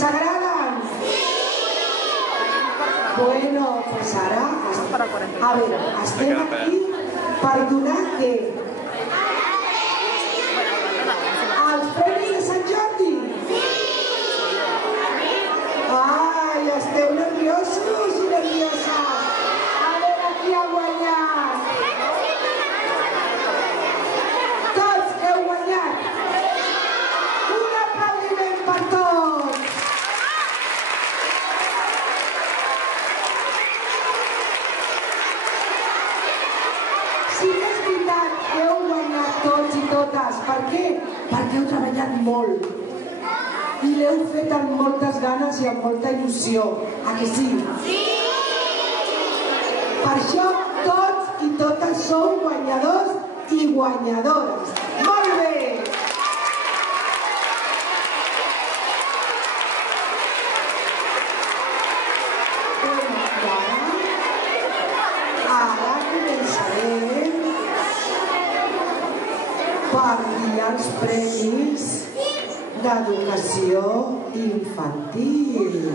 Us agraden? Bueno, pues ara... A veure, estem aquí per donar què? Els premis de Sant Jordi? Ai, esteu nerviosos i nervioses. A veure qui ha guanyat. Tots heu guanyat. Un aplaudiment per tots. Sí que és veritat que heu guanyat tots i totes. Per què? Perquè heu treballat molt. I l'heu fet amb moltes ganes i amb molta il·lusió. A que sí? Sí! Per això tots i totes sou guanyadors i guanyadores. Molt bé! Ara començarem per dir els premis d'educació infantil.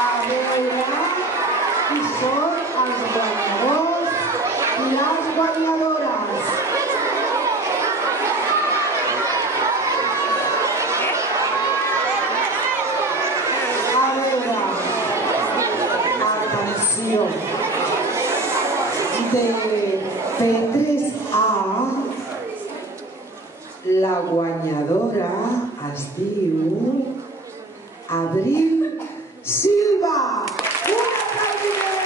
A veure qui són els guanyadors i les guanyadores. A veure, atenció, de P3A, la guanyadora es diu Abril Silva. Un aplaudiment!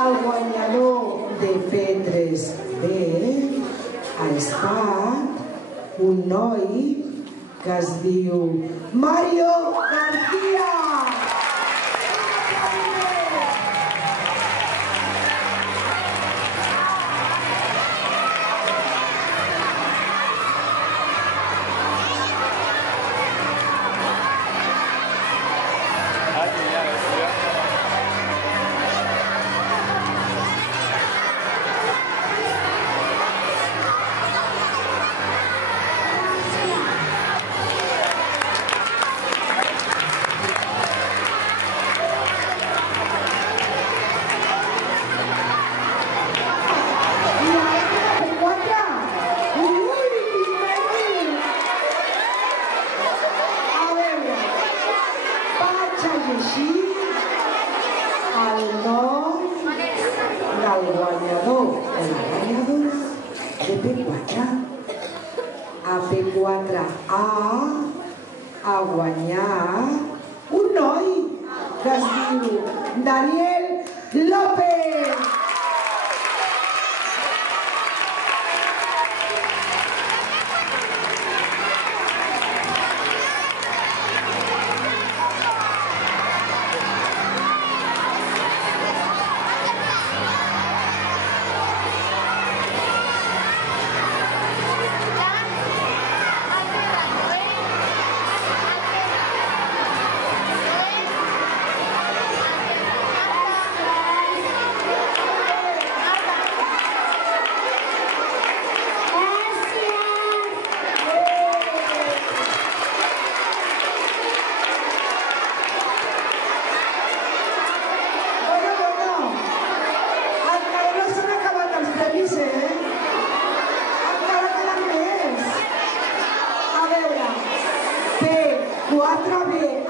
El guanyador de P3B ha estat un noi que es diu Mario García. El nom del guanyador o la guanyadora de P4. A P4A ha guanyat un noi que es diu Daniel López.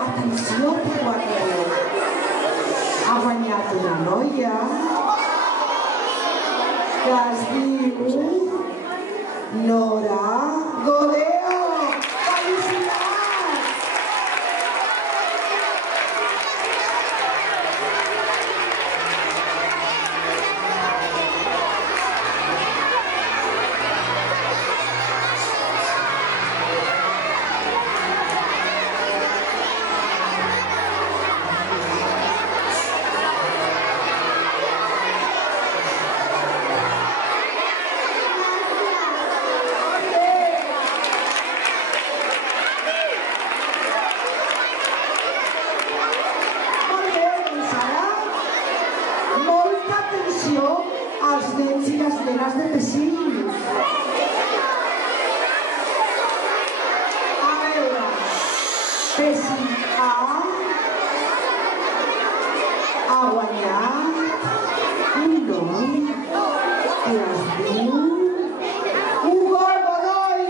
atenció que ha guanyat una noia que es diu Nora Godeo. Felicitats! Als nens i les nenes de P5. A veure, P5A ha guanyat un noi que es diu Hugo Godoy.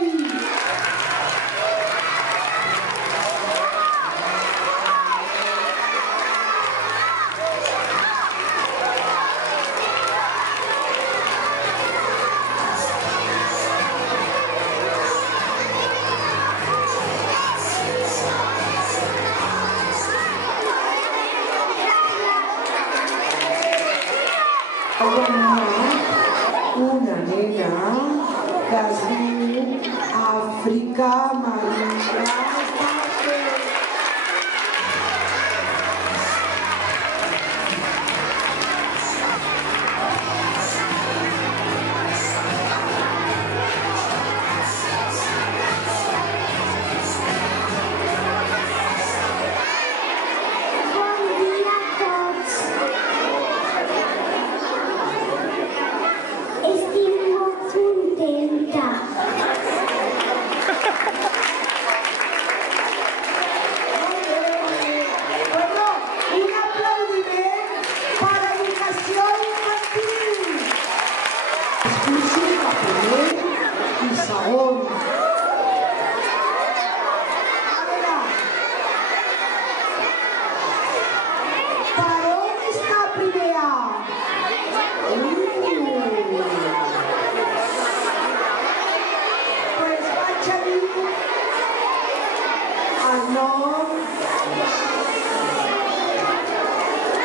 Una nena que es diu Àfrica Maria.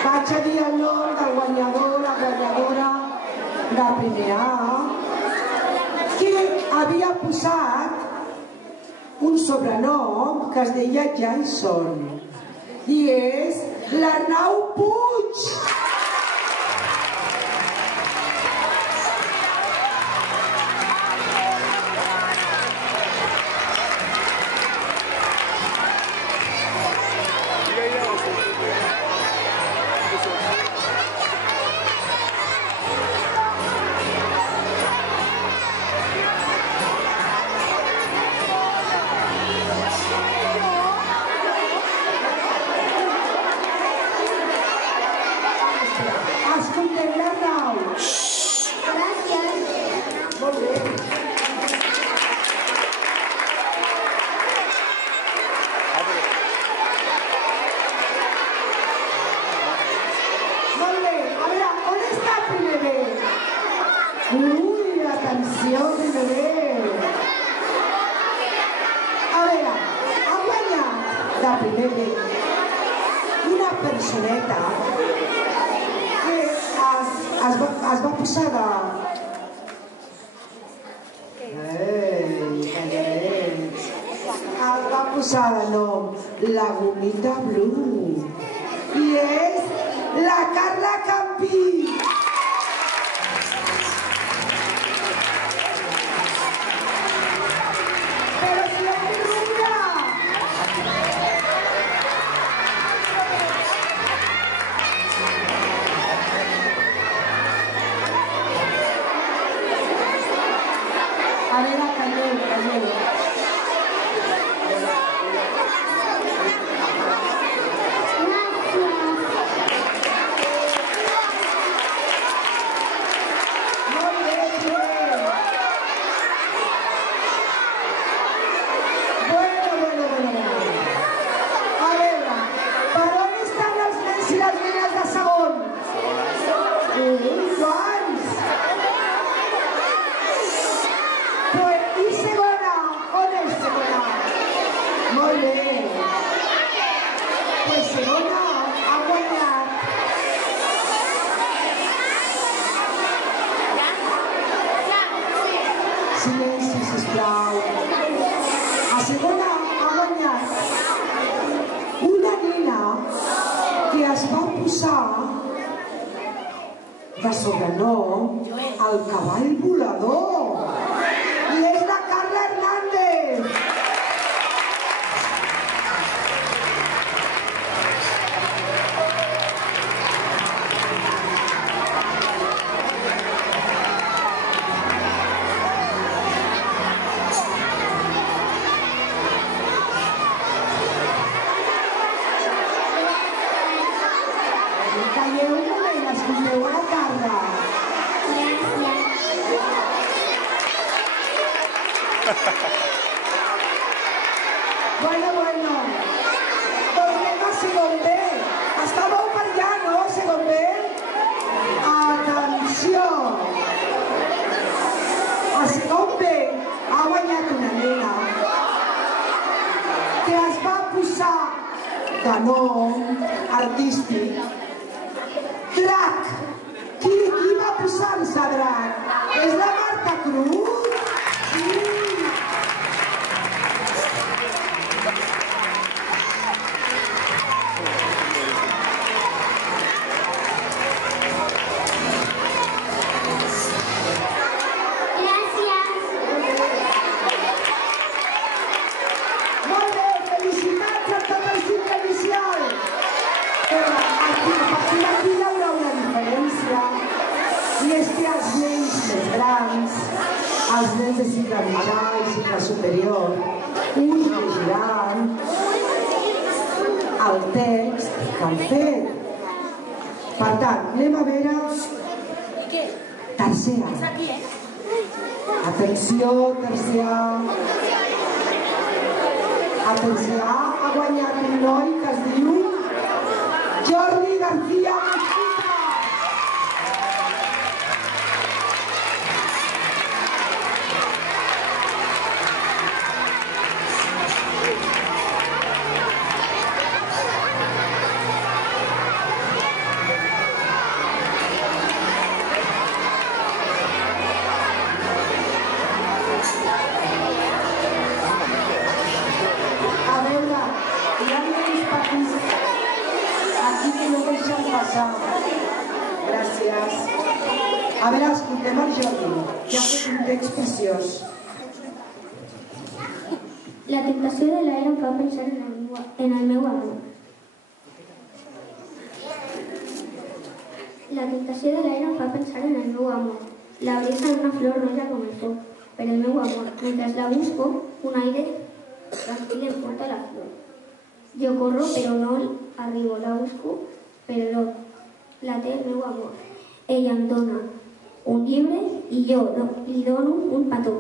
Vaig a dir el nom del guanyador, la guanyadora de primer A, que havia posat un sobrenom que es deia Jason, i és l'Arnau Puig. Escoltem l'Arnau. Gràcies. Molt bé. Molt bé. A veure, on està el primer B? Ui, atenció, primer B. A veure, ha guanyat de primer B una personeta que es va posar de... Es va posar de nom Lagomita Blue i és la Carla Campí. Però si és rubia! A veure, calleu. Bueno. A veure, silenci, sisplau. A segona ha guanyat una nena que es va posar de sobrenom al cavall volador. I és la Carla Hernández. Calleu un moment, escolteu a la Carla. Bueno. Tornem a segon B. Estàveu per allà, no? Segon B? Atenció! A segon B ha guanyat una nena que es va posar de nom artístic Drac. Qui va posar-se Drac? És la Marta Cruz? Sí. Els nens de cicle mitjà i cicle superior us llegiran el text que han fet. Per tant, anem a veure tercera. Atenció, tercera. Atenció, ha guanyat un noi que es diu Jordi García. Gràcies. A veure, escoltem el Jordi, que ha fet un text preciós. La tentació de l'aire em fa pensar en el meu amor. La tentació de l'aire em fa pensar en el meu amor. La brisa en una flor roja com el foc, per el meu amor. Mentre la busco, un aire tranquil em porta la flor. Jo corro, però no arribo. La busco, però la té el meu amor. Ella em dona un llibre i jo li dono un petó.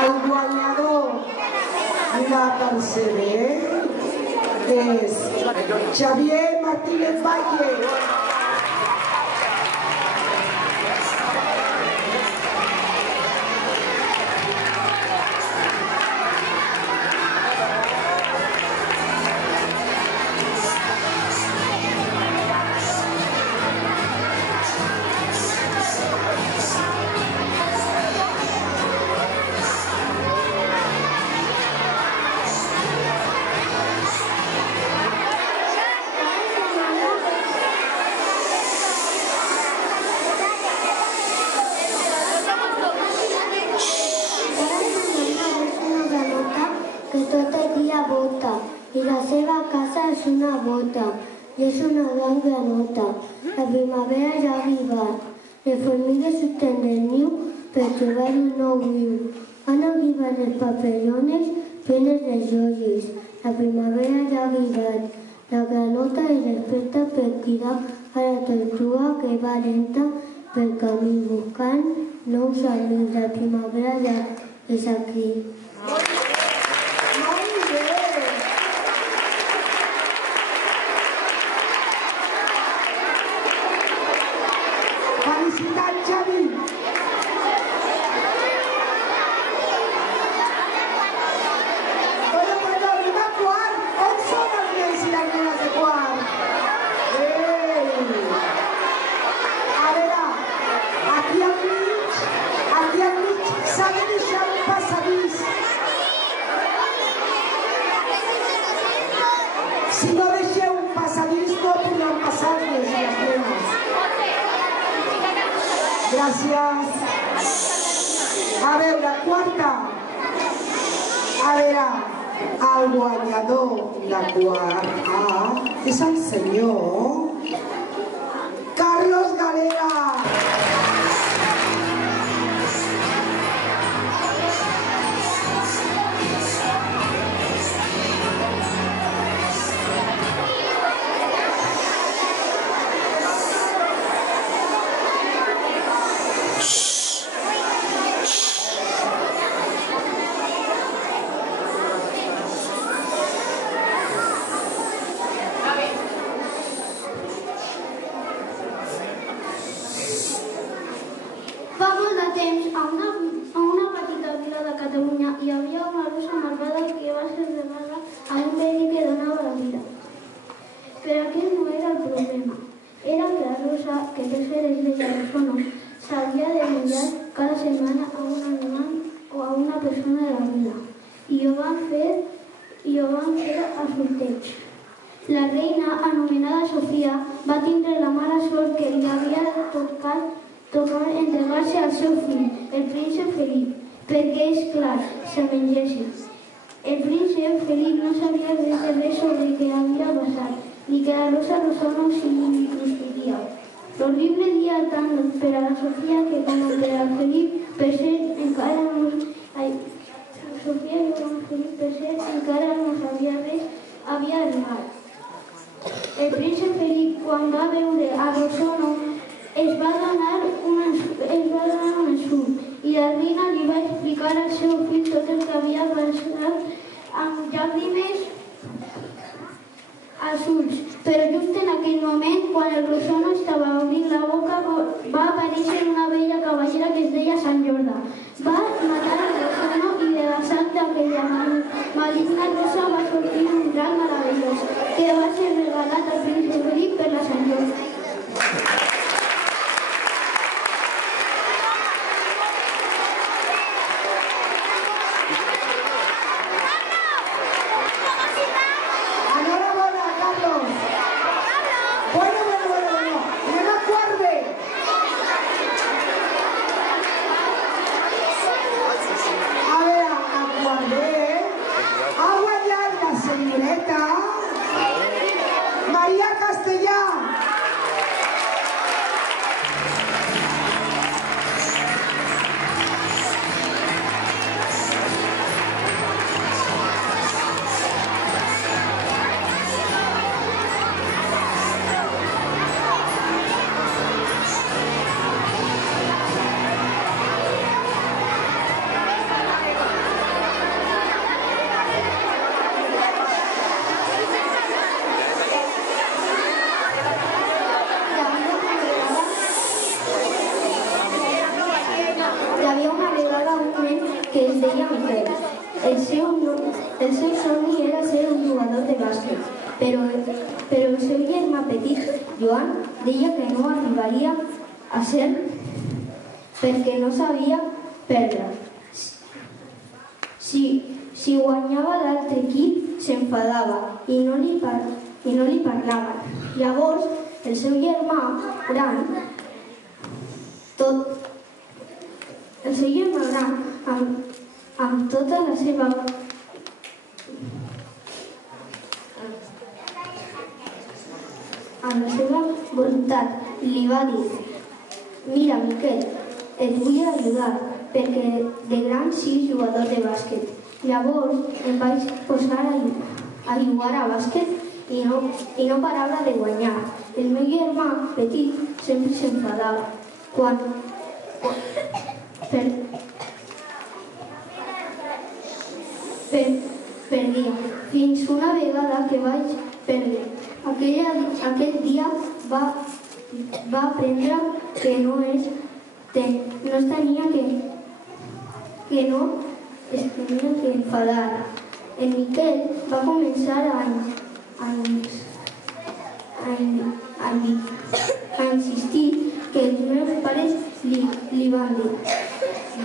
El guanyador de tercer B és Xavier Martínez Valle. I la seva casa és una bota, i és una gran granota. La primavera ja ha arribat. Les formigues surten del niu per trobar un nou riu. Han arribat les papallones plenes de joies. La primavera ja ha arribat. La granota es desperta per cridar a la tortuga que va lenta pel camí buscant nous aliments. La primavera ja és aquí. Felicitats, Xavi! Gràcies. A veure, quarta. A veure, el guanyador de quart A és el senyor Carlos Galera. La reina, anomenada Sofia, va tindre la mala sort que li havia tocat entregar-se al seu fill, el príncep Felip, perquè, és clar, se mengessin. El príncep Felip no sabia res sobre què havia passat, ni que la Rosa Rosano s'hi introduiria. L'horrible dia tant per a la Sofia que com per a Felip, per ser encara no sabia res, havia arribat. El príncep Felip, quan va veure a Rosano, es va donar un ensurt i la reina li va explicar al seu fill tot el que havia passat amb llàgrimes als ulls. Però just en aquell moment, quan el Rosano estava obrint la boca, va aparèixer una vella cavallera que es deia Sant Jordi. Va matar el Rosano i de la sang d'aquella maligna rosa va sortir un drac meravellós que va ser regalat al príncep Felip per la Sant Jordi. El seu somni era ser un jugador de bàsquet, però el seu germà petit, Joan, deia que no arribaria a ser perquè no sabia perdre. Si guanyava l'altre equip, s'enfadava i no li parlava. Llavors, el seu germà gran, amb tota la seva voluntat, li va dir: «Mira, Miquel, et vull ajudar, perquè de gran siguis jugador de bàsquet». Llavors em vaig posar a jugar a bàsquet i no parava de guanyar. El meu germà petit sempre s'enfadava quan perdia, fins una vegada que vaig perdre. Aquell dia va aprendre que no es tenia que enfadar. En Miquel va començar a insistir que els meus pares li van dir: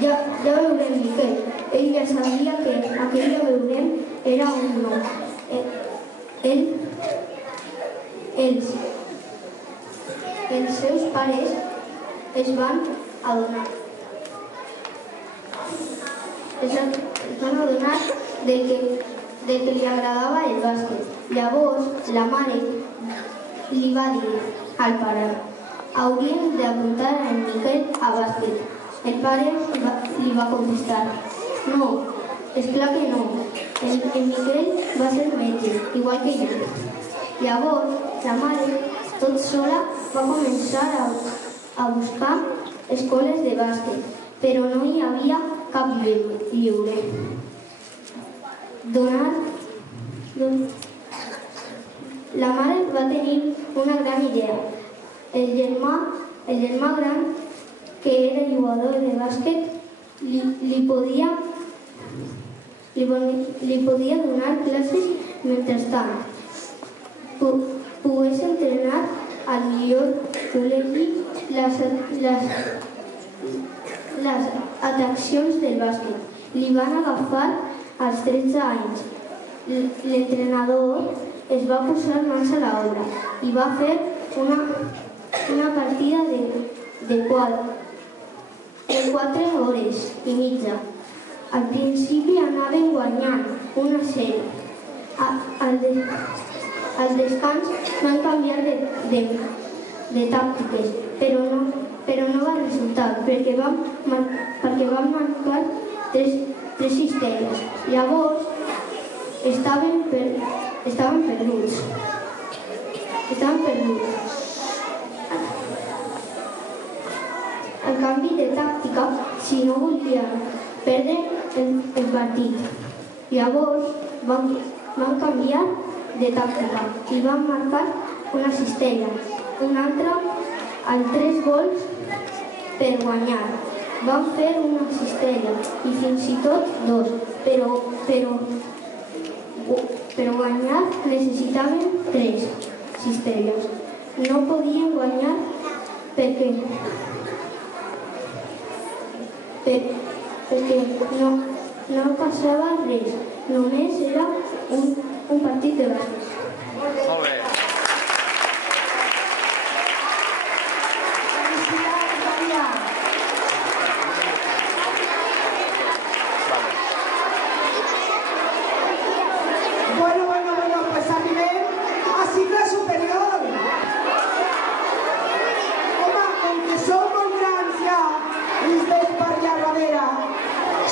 ja veurem, Miquel. Ell ja sabia que aquell ja veurem era un no. Els seus pares es van adonar de que li agradava el bàsquet. Llavors, la mare li va dir al pare: hauríem d'apuntar en Miquel a bàsquet. El pare li va contestar: no, esclar que no. En Miquel va ser metge, igual que jo. Llavors, la mare, tot sola, va començar a buscar escoles de bàsquet, però no hi havia cap lliure. La mare va tenir una gran idea. El germà gran, que era jugador de bàsquet, li podia donar classes mentrestant. Pogués entrenar al millor col·legi les atraccions del bàsquet. Li van agafar als 13 anys. L'entrenador es va posar mans a l'obra i va fer una partida de 4 hores i mitja. Al principi anaven guanyant 1-0. Al descans van canviar de tàctiques, però no va resultar perquè van marcar 3 cistelles. Llavors estaven perduts. Al canvi de tàctica, si no volien perdre el partit. Llavors van canviar de tàctica i van marcar una cistella, una altra amb 3 gols per guanyar. Van fer una cistella i fins i tot 2, però guanyar necessitaven 3 cistelles. No podien guanyar perquè no passava res, només era un partit de bàsquet. Molt bé. Felicidades, Maria. Bueno, pues arribem a cicle superior. Home, com que som molt grans ja, us veig per allà darrere,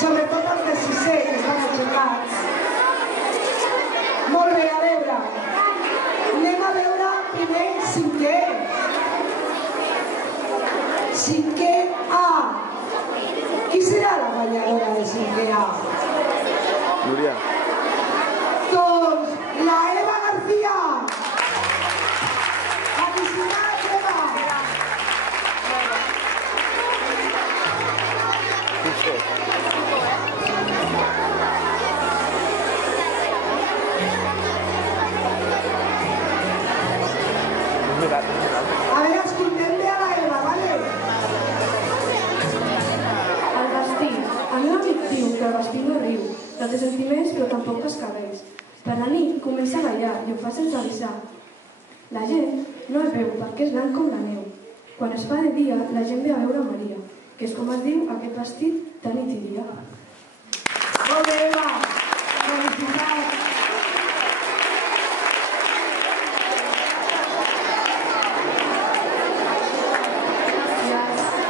sobretot els de 6è, que estan aixecats. Molt bé, a veure. Anem a veure primer 5è. 5è A. Qui serà la guanyadora de 5è A? Núria. Doncs la Eva García. Felicidades, Eva. A veure, escoltem bé a la Eva, vale? El vestit. El meu amic diu que el vestit no riu, no té sentiments però tampoc descabells. Per la nit comença a ballar i ho fa sense avisar. La gent no el veu perquè és blanc com la neu. Quan es fa de dia, la gent ve a veure Maria, que és com es diu aquest vestit de nit i dia. Molt bé, Eva. Felicitats.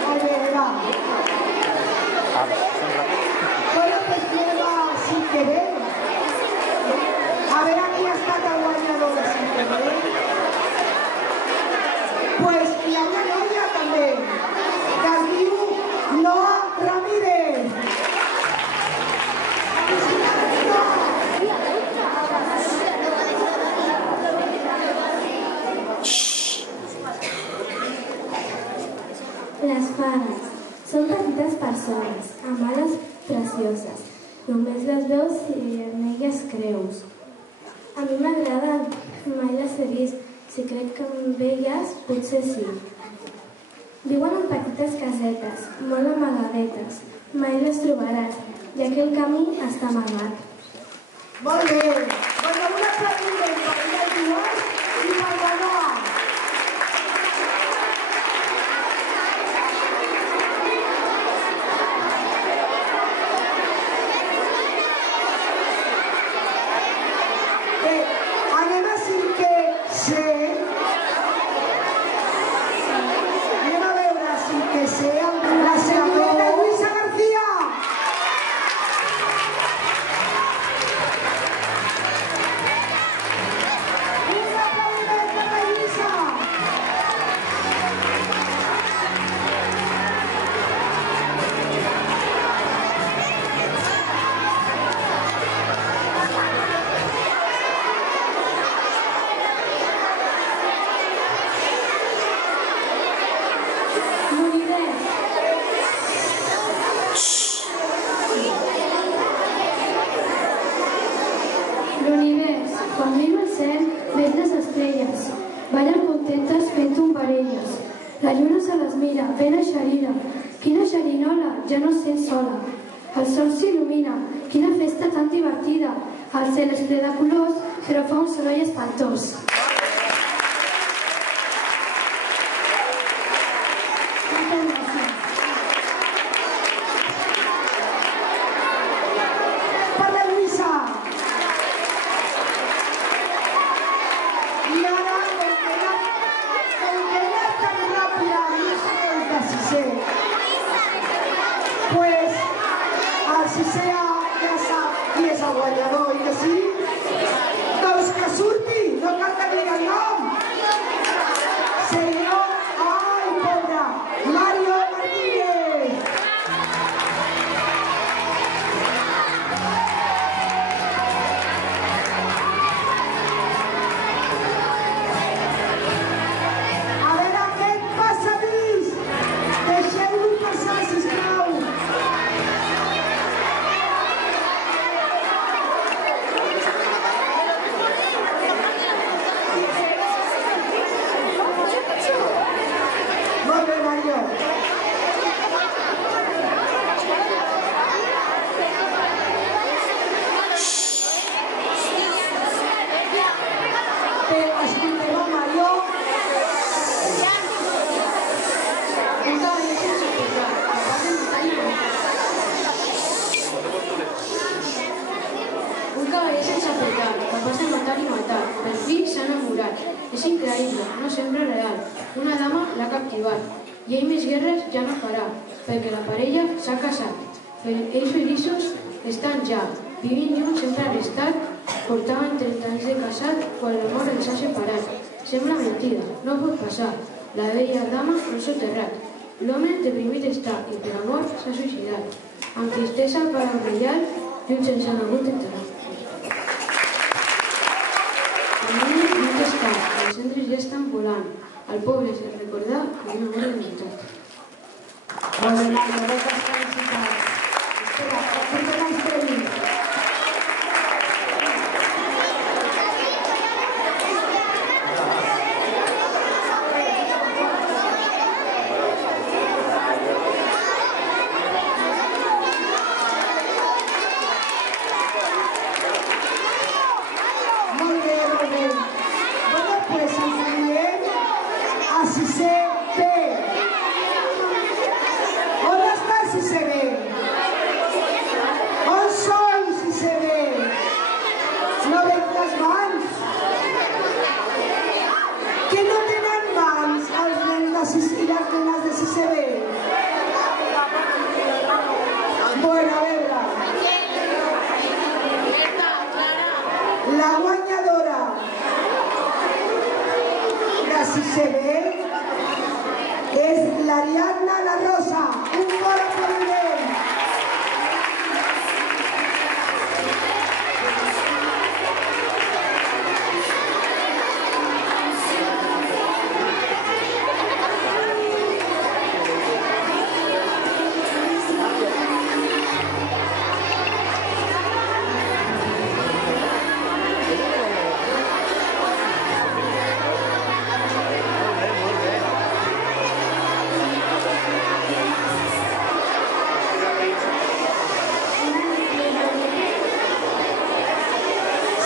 Molt bé, Eva. Bueno, pues Eva, sí que bé. A veure qui ha estat el guanyador de 5è B. Pues hi ha una noia també, que es diu Noa Ramírez. Les fades són petites persones, amb ales precioses. Només les veus si en elles creus. A mi m'agraden, mai les he vist. Si crec que amb elles, potser sí. Viuen en petites casetes, molt amagadetes. Mai les trobaràs, ja que el camí està amagat. Molt bé. Bueno, un aplaudiment per elles dues i per la Noa. ja no es sent sola. El sol s'il·lumina, quina festa tan divertida. El cel és ple de colors, però fa un soroll espantós. Per la Lluïsa. I ara, com que ella és tan ràpida i és de sisè, pues el sisè ja sap qui és el guanyador, i que sí? Doncs que surti, no cal que digui el nom. Senyor, ai, pobre, Mario Martínez. A veure, aquest passadís, deixeu-lo passar, sisplau. Molt bé, Mario. Bé, escolteu a Mario. Un cavaller sense portar, capaç de matar i matar. Per fi s'ha enamorat. És increïble, no sembla real. Una dama l'ha captivat. I ell més guerres ja no farà, perquè la parella s'ha casat. Ells feliços estan ja, vivint junts sempre han estat, portaven 30 anys de casat quan l'amor els ha separat. Sembla mentida, no pot passar. La vella dama no s'ha soterrat. L'home deprimit està i per amor s'ha suïcidat. Amb tristesa per al reial, junts ens han hagut d'enterrar. El nen no té estat, els cendres ja estan volant. Al poble s'ha de recordar que no mor de veritat. Molt bé, Mario, moltes felicitats. Espera, portem els premis. Molt bé, molt bé. Bueno, pues ens anirem a 6è B. On està el 6è B? On són 6è B? No veig les mans. Que no tenen mans els nens de 6 i les nenes de 6è B? Bueno, a veure. La guanyadora de 6è B és l'Ariadna La Rosa. Un bon aplaudiment.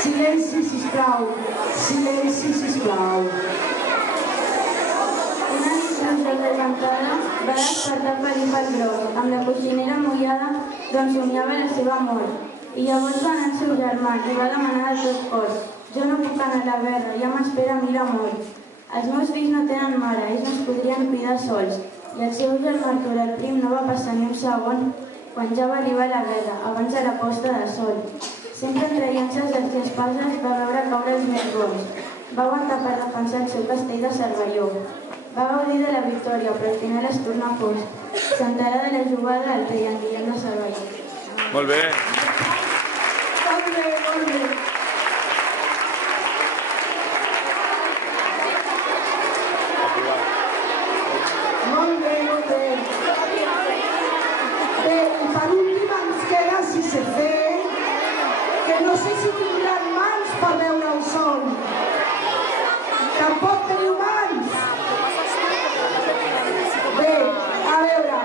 Silenci, sisplau. Silenci, sisplau. Una nit levantada va despertar per ir pel gros, amb la coixinera mullada d'on somiava la seva mort. I llavors va anar el seu germà i va demanar de tot cos: jo no puc anar a la guerra, ja m'espera a mi la mort. Els meus fills no tenen mare, ells no es podrien cuidar sols. I el seu germà Artur el Prim no va passar ni un segon quan ja va arribar a la guerra, abans de la posta de sol. Sempre entre llances dels espases va veure caure els més bons. Va aguantar per defensar el seu castell de Cervelló. Va gaudir de la victòria, però al final es torna fosc. S'enterà de la jugada del rei en Guillem de Cervelló. Molt bé. Molt bé, molt bé. Molt bé, molt bé. Bé, i per últim ens queda 6è B, que no sé si tindran mans per veure on són. Tampoc teniu mans? Bé, a veure.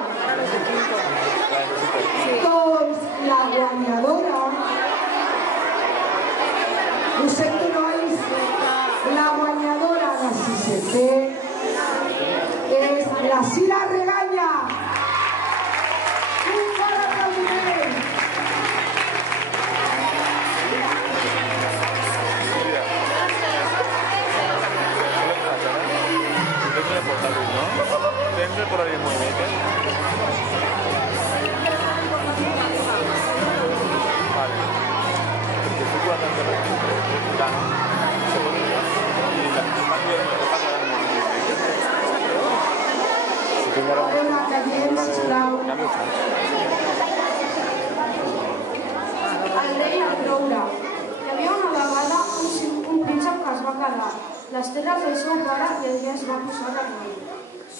casa del seu pare i allà es va posar a recollir.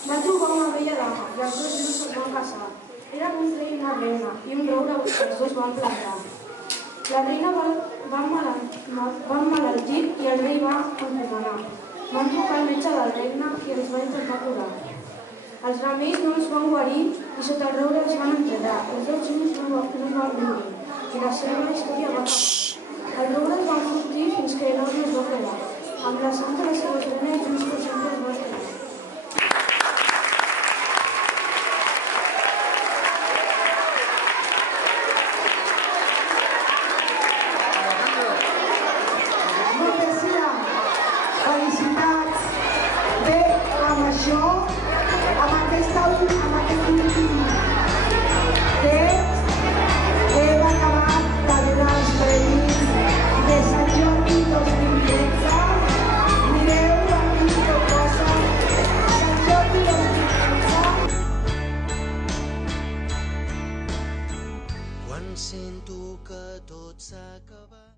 Va trobar una vella dama i els dos junts es van casar. Eren un rei i una reina i un roure que els dos van plantar. La reina va emmalaltir i el rei va encomanar. Van trucar al metge del regne i els va intentar curar. Els remeis no els van guarir i sota el roure els van enterrar. Els dos junts no es van morir i la seva història va acabar. El roure es va enfortir fins que l'or no es va quedar. Amb la sang de la seva reina i junts per sempre es va quedar. Felicitats! Bé, amb això, amb aquest últim text, hem acabat de donar els premis de Sant Jordi 2013. Mireu aquí què posa Sant Jordi 2013. Quan sento que tot s'ha acabat